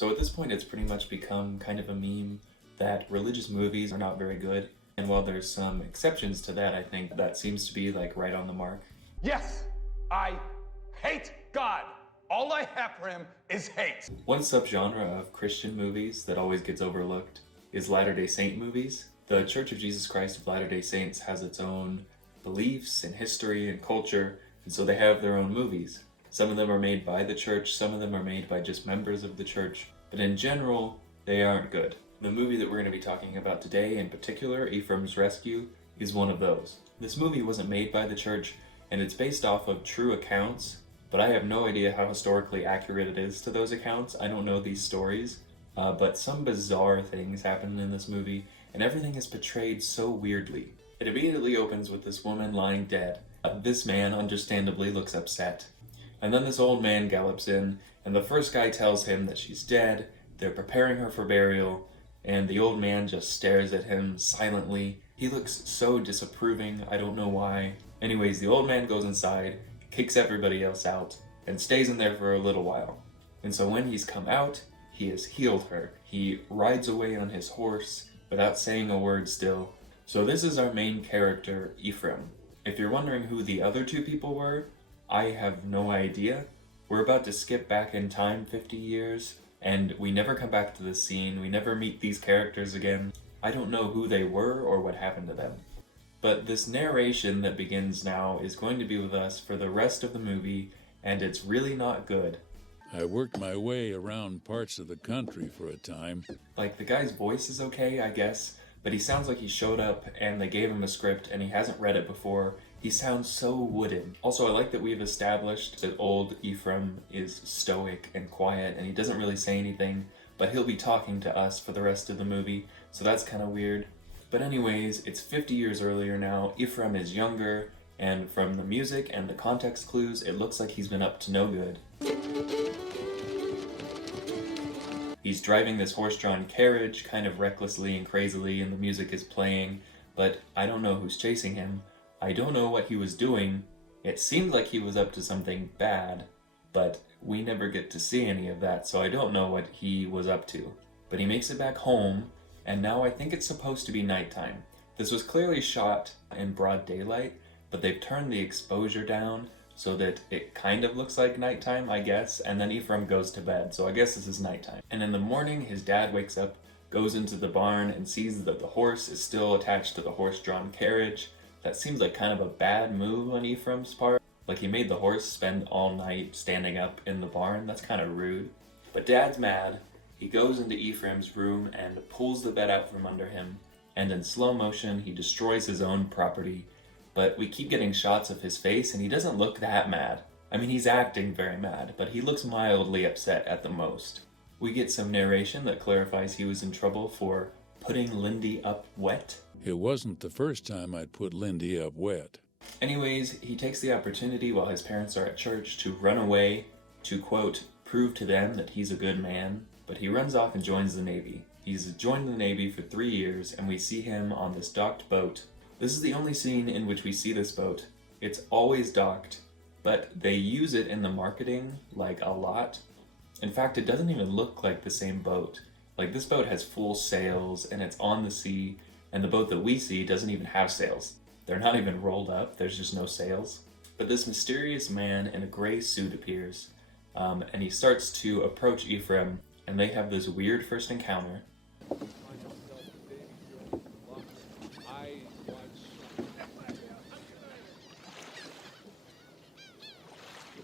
So at this point, it's pretty much become kind of a meme that religious movies are not very good. And while there's some exceptions to that, I think that seems to be like right on the mark. Yes, I hate God. All I have for him is hate. One subgenre of Christian movies that always gets overlooked is Latter-day Saint movies. The Church of Jesus Christ of Latter-day Saints has its own beliefs and history and culture, and so they have their own movies. Some of them are made by the church, some of them are made by just members of the church, but in general, they aren't good. The movie that we're going to be talking about today, in particular, Ephraim's Rescue, is one of those. This movie wasn't made by the church, and it's based off of true accounts, but I have no idea how historically accurate it is to those accounts. I don't know these stories, but some bizarre things happen in this movie, and everything is portrayed so weirdly. It immediately opens with this woman lying dead. This man, understandably, looks upset. And then this old man gallops in, and the first guy tells him that she's dead, they're preparing her for burial, and the old man just stares at him silently. He looks so disapproving, I don't know why. Anyways, the old man goes inside, kicks everybody else out, and stays in there for a little while. And so when he's come out, he has healed her. He rides away on his horse without saying a word still. So this is our main character, Ephraim. If you're wondering who the other two people were, I have no idea. We're about to skip back in time 50 years, and we never come back to this scene. We never meet these characters again. I don't know who they were or what happened to them. But this narration that begins now is going to be with us for the rest of the movie, and it's really not good. I worked my way around parts of the country for a time. Like, the guy's voice is okay, I guess, but he sounds like he showed up and they gave him a script and he hasn't read it before. He sounds so wooden. Also, I like that we've established that old Ephraim is stoic and quiet and he doesn't really say anything, but he'll be talking to us for the rest of the movie, so that's kind of weird. But anyways, it's 50 years earlier now, Ephraim is younger, and from the music and the context clues, it looks like he's been up to no good. He's driving this horse-drawn carriage kind of recklessly and crazily, and the music is playing, but I don't know who's chasing him. I don't know what he was doing. It seemed like he was up to something bad, but we never get to see any of that, so I don't know what he was up to. But he makes it back home, and now I think it's supposed to be nighttime. This was clearly shot in broad daylight, but they've turned the exposure down so that it kind of looks like nighttime, I guess, and then Ephraim goes to bed, so I guess this is nighttime. And in the morning, his dad wakes up, goes into the barn, and sees that the horse is still attached to the horse-drawn carriage. That seems like kind of a bad move on Ephraim's part. Like, he made the horse spend all night standing up in the barn. That's kind of rude. But Dad's mad. He goes into Ephraim's room and pulls the bed out from under him. And in slow motion, he destroys his own property. But we keep getting shots of his face, and he doesn't look that mad. I mean, he's acting very mad, but he looks mildly upset at the most. We get some narration that clarifies he was in trouble for putting Lindy up wet. It wasn't the first time I'd put Lindy up wet. Anyways, he takes the opportunity while his parents are at church to run away to, quote, prove to them that he's a good man, but he runs off and joins the Navy. He's joined the Navy for 3 years, and we see him on this docked boat. This is the only scene in which we see this boat. It's always docked, but they use it in the marketing, like, a lot. In fact, it doesn't even look like the same boat. Like, this boat has full sails, and it's on the sea, and the boat that we see doesn't even have sails. They're not even rolled up, there's just no sails. But this mysterious man in a gray suit appears, and he starts to approach Ephraim, and they have this weird first encounter.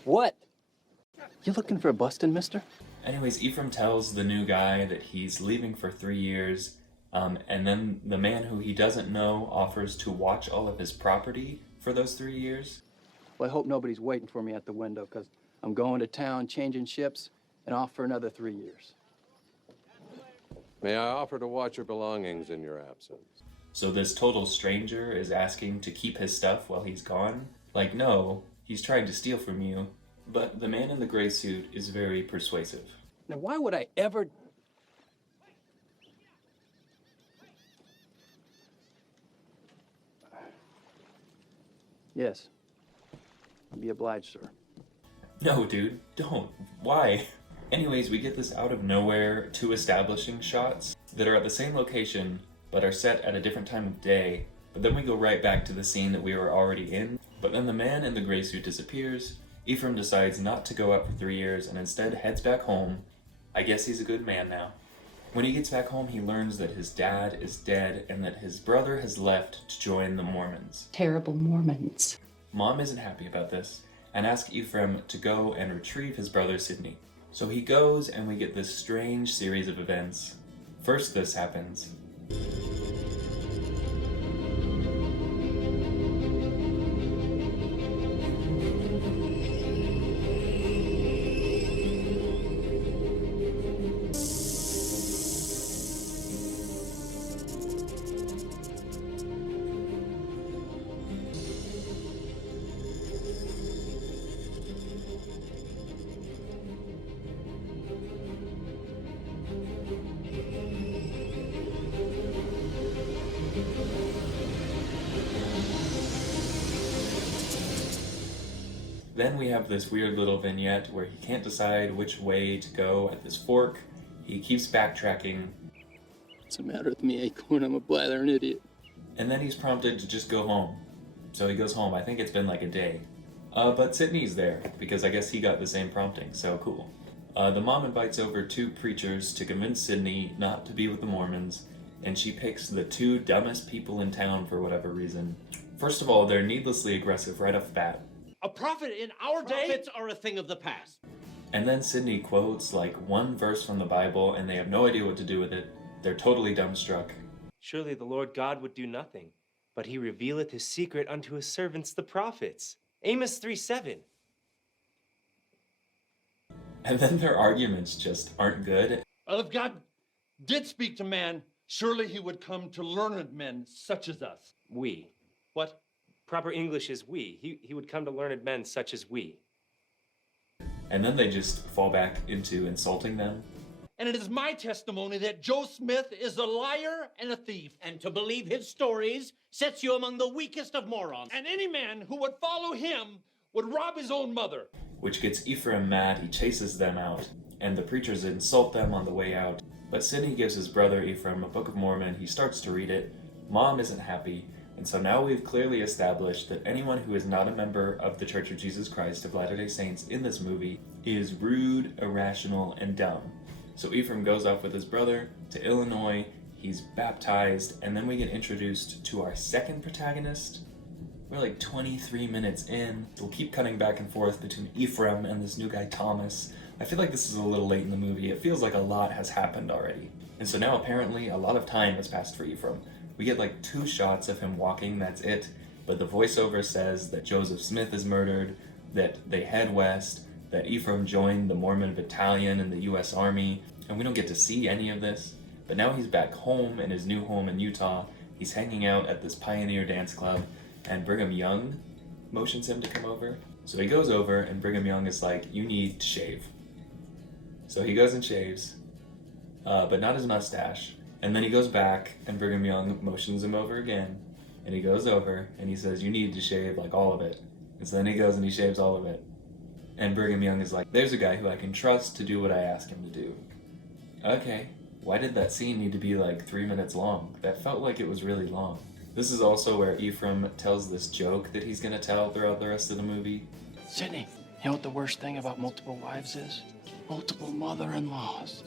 What? You looking for a bustin', mister? Anyways, Ephraim tells the new guy that he's leaving for 3 years, and then the man who he doesn't know offers to watch all of his property for those 3 years. Well, I hope nobody's waiting for me at the window, because I'm going to town, changing ships, and off for another 3 years. May I offer to watch your belongings in your absence? So this total stranger is asking to keep his stuff while he's gone? Like, no, he's trying to steal from you. But the man in the gray suit is very persuasive. Now, why would I ever... Yes. Be obliged, sir. No, dude, don't. Why? Anyways, we get this out of nowhere, 2 establishing shots that are at the same location but are set at a different time of day. But then we go right back to the scene that we were already in. But then the man in the gray suit disappears. Ephraim decides not to go out for 3 years and instead heads back home. I guess he's a good man now. When he gets back home, he learns that his dad is dead and that his brother has left to join the Mormons. Terrible Mormons. Mom isn't happy about this and asks Ephraim to go and retrieve his brother Sidney. So he goes and we get this strange series of events. First this happens. Then we have this weird little vignette where he can't decide which way to go at this fork. He keeps backtracking. What's the matter with me, Acorn? I'm a blathering idiot. And then he's prompted to just go home. So he goes home. I think it's been like a day. But Sidney's there, because I guess he got the same prompting, so cool. The mom invites over 2 preachers to convince Sidney not to be with the Mormons, and she picks the 2 dumbest people in town for whatever reason. First of all, they're needlessly aggressive right off the bat. A prophet in our day? Prophets are a thing of the past. And then Sidney quotes like 1 verse from the Bible, and they have no idea what to do with it. They're totally dumbstruck. Surely the Lord God would do nothing, but he revealeth his secret unto his servants the prophets. Amos 3:7. And then their arguments just aren't good. Well, if God did speak to man, surely he would come to learned men such as us. We. What? Proper English is we. He would come to learned men such as we. And then they just fall back into insulting them. And it is my testimony that Joe Smith is a liar and a thief. And to believe his stories sets you among the weakest of morons. And any man who would follow him would rob his own mother. Which gets Ephraim mad. He chases them out, and the preachers insult them on the way out. But Sidney gives his brother Ephraim a Book of Mormon. He starts to read it. Mom isn't happy. And so now we've clearly established that anyone who is not a member of the Church of Jesus Christ of Latter-day Saints in this movie is rude, irrational, and dumb. So Ephraim goes off with his brother to Illinois, he's baptized, and then we get introduced to our second protagonist. We're like 23 minutes in. We'll keep cutting back and forth between Ephraim and this new guy Thomas. I feel like this is a little late in the movie. It feels like a lot has happened already. And so now apparently a lot of time has passed for Ephraim. We get like 2 shots of him walking, that's it. But the voiceover says that Joseph Smith is murdered, that they head west, that Ephraim joined the Mormon battalion in the US Army, and we don't get to see any of this. But now he's back home in his new home in Utah. He's hanging out at this Pioneer Dance Club, and Brigham Young motions him to come over. So he goes over, and Brigham Young is like, you need to shave. So he goes and shaves, but not his mustache. And then he goes back, and Brigham Young motions him over again. And he goes over, and he says, you need to shave, like, all of it. And so then he goes and he shaves all of it. And Brigham Young is like, there's a guy who I can trust to do what I ask him to do. Okay, why did that scene need to be like 3 minutes long? That felt like it was really long. This is also where Ephraim tells this joke that he's gonna tell throughout the rest of the movie. Sidney, you know what the worst thing about multiple wives is? Multiple mother-in-laws.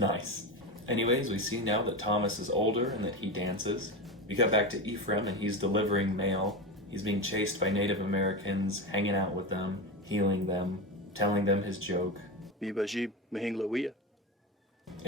Nice. Anyways, we see now that Thomas is older and that he dances. We cut back to Ephraim and he's delivering mail. He's being chased by Native Americans, hanging out with them, healing them, telling them his joke. And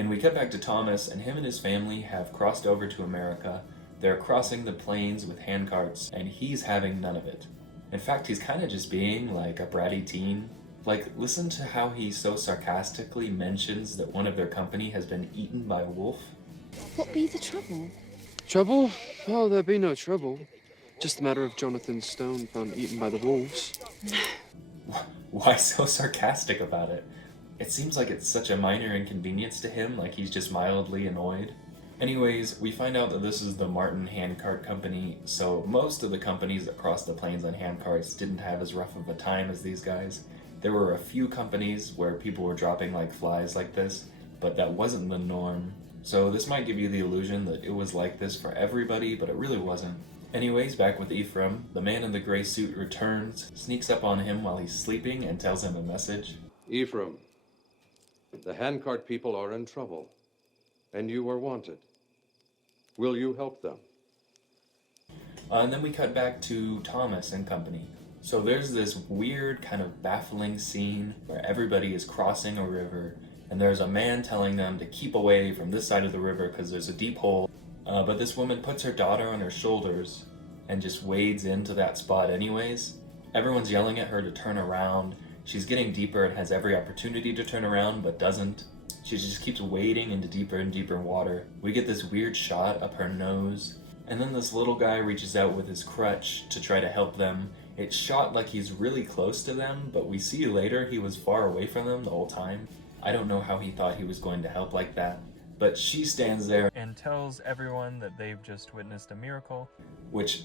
we cut back to Thomas, and him and his family have crossed over to America. They're crossing the plains with handcarts, and he's having none of it. In fact, he's kind of just being like a bratty teen. Like, listen to how he so sarcastically mentions that one of their company has been eaten by a wolf. What be the trouble? Trouble? Oh, there be no trouble. Just a matter of Jonathan Stone found eaten by the wolves. Why so sarcastic about it? It seems like it's such a minor inconvenience to him, like he's just mildly annoyed. Anyways, we find out that this is the Martin Handcart Company, so most of the companies that crossed the plains on handcarts didn't have as rough of a time as these guys. There were a few companies where people were dropping like flies like this, but that wasn't the norm. So this might give you the illusion that it was like this for everybody, but it really wasn't. Anyways, back with Ephraim, the man in the gray suit returns, sneaks up on him while he's sleeping, and tells him a message. Ephraim, the handcart people are in trouble, and you are wanted. Will you help them? And then we cut back to Thomas and company. So there's this weird kind of baffling scene where everybody is crossing a river, and there's a man telling them to keep away from this side of the river because there's a deep hole. But this woman puts her daughter on her shoulders and just wades into that spot anyways. Everyone's yelling at her to turn around. She's getting deeper and has every opportunity to turn around, but doesn't. She just keeps wading into deeper and deeper water. We get this weird shot up her nose, and then this little guy reaches out with his crutch to try to help them. It's shot like he's really close to them, but we see later he was far away from them the whole time. I don't know how he thought he was going to help like that. But she stands there and tells everyone that they've just witnessed a miracle. Which,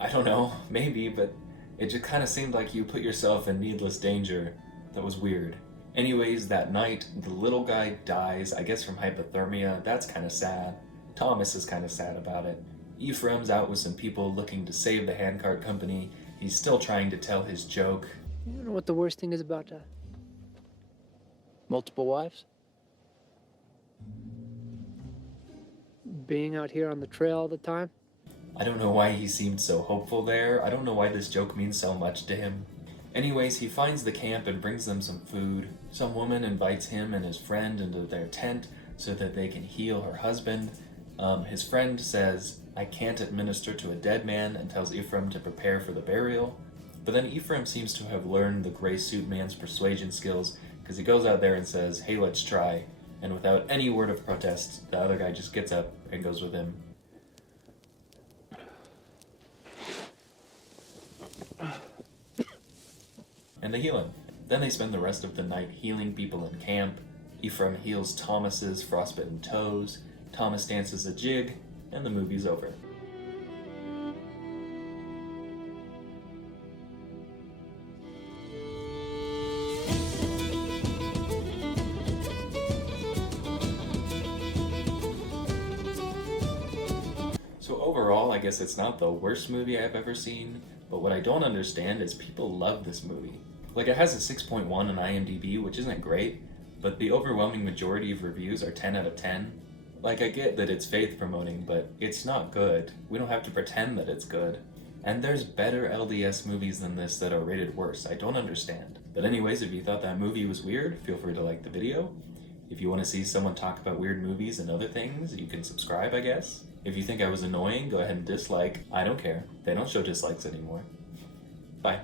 I don't know, maybe, but it just kind of seemed like you put yourself in needless danger. That was weird. Anyways, that night, the little guy dies, I guess from hypothermia. That's kind of sad. Thomas is kind of sad about it. Ephraim's out with some people looking to save the handcart company. He's still trying to tell his joke. You know what the worst thing is about that? Multiple wives? Being out here on the trail all the time? I don't know why he seemed so hopeful there. I don't know why this joke means so much to him. Anyways, he finds the camp and brings them some food. Some woman invites him and his friend into their tent so that they can heal her husband. His friend says, "I can't administer to a dead man," and tells Ephraim to prepare for the burial. But then Ephraim seems to have learned the gray suit man's persuasion skills, because he goes out there and says, "Hey, let's try." And without any word of protest, the other guy just gets up and goes with him. And they heal him. Then they spend the rest of the night healing people in camp. Ephraim heals Thomas's frostbitten toes. Thomas dances a jig, and the movie's over. So overall, I guess it's not the worst movie I've ever seen, but what I don't understand is people love this movie. Like, it has a 6.1 on IMDb, which isn't great, but the overwhelming majority of reviews are 10 out of 10. Like, I get that it's faith promoting, but it's not good. We don't have to pretend that it's good. And there's better LDS movies than this that are rated worse. I don't understand. But anyways, if you thought that movie was weird, feel free to like the video. If you want to see someone talk about weird movies and other things, you can subscribe, I guess. If you think I was annoying, go ahead and dislike. I don't care. They don't show dislikes anymore. Bye.